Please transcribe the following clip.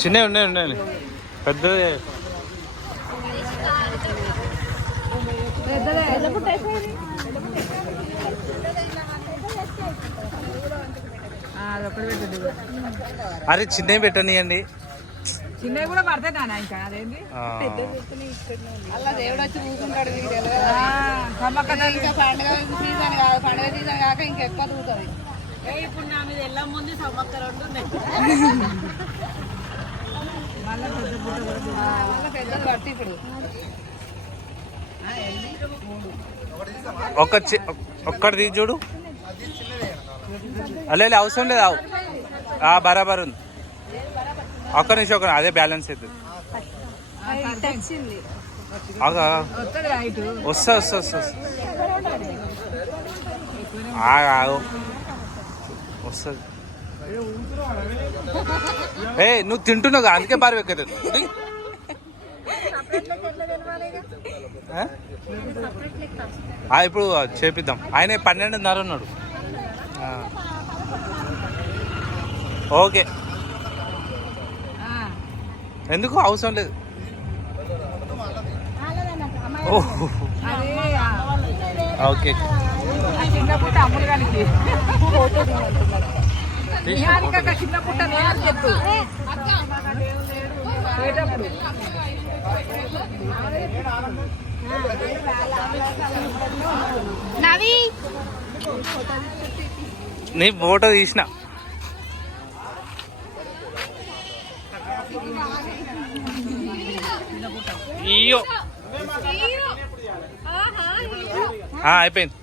చిన్నవి ఉన్నాయి పెద్దది అరే చిన్నవి పెట్టనియండి. చిన్నవి కూడా పడతాయి నాన్న. ఇంకా అదేంటి అలా దేవుడు వచ్చి కూర్చుంటాడు. ఇంకా పండుగ సీజన్ కాదు, పండుగ సీజన్ కాక ఇంకా ఎక్కువ తూగుతుంది. ఇప్పుడు నా మీద వెళ్ళ ముందు సమ్మక్క రెండు మళ్ళీ పెద్దది పట్టి ఇప్పుడు ఒక్కటి చూడు. అలే అవసరం లేదు. బరాబర్ ఉంది. ఒక్క నిమిషం అదే బ్యాలెన్స్ అవుతుంది. వస్తా వస్తుంది. నువ్వు తింటున్నావు అందుకే బాగా ఎక్కుతుంది. ఇప్పుడు చేపిద్దాం. ఆయన 12:30 ఉన్నాడు. ఓకే ఎందుకు అవసరం లేదు. ఓకే చిన్న పుట్ట అమ్ములు గారికి చిన్న పుట్ట నేను చెప్పు నీ ఫోటో తీసిన. అయ్యో అయిపోయింది.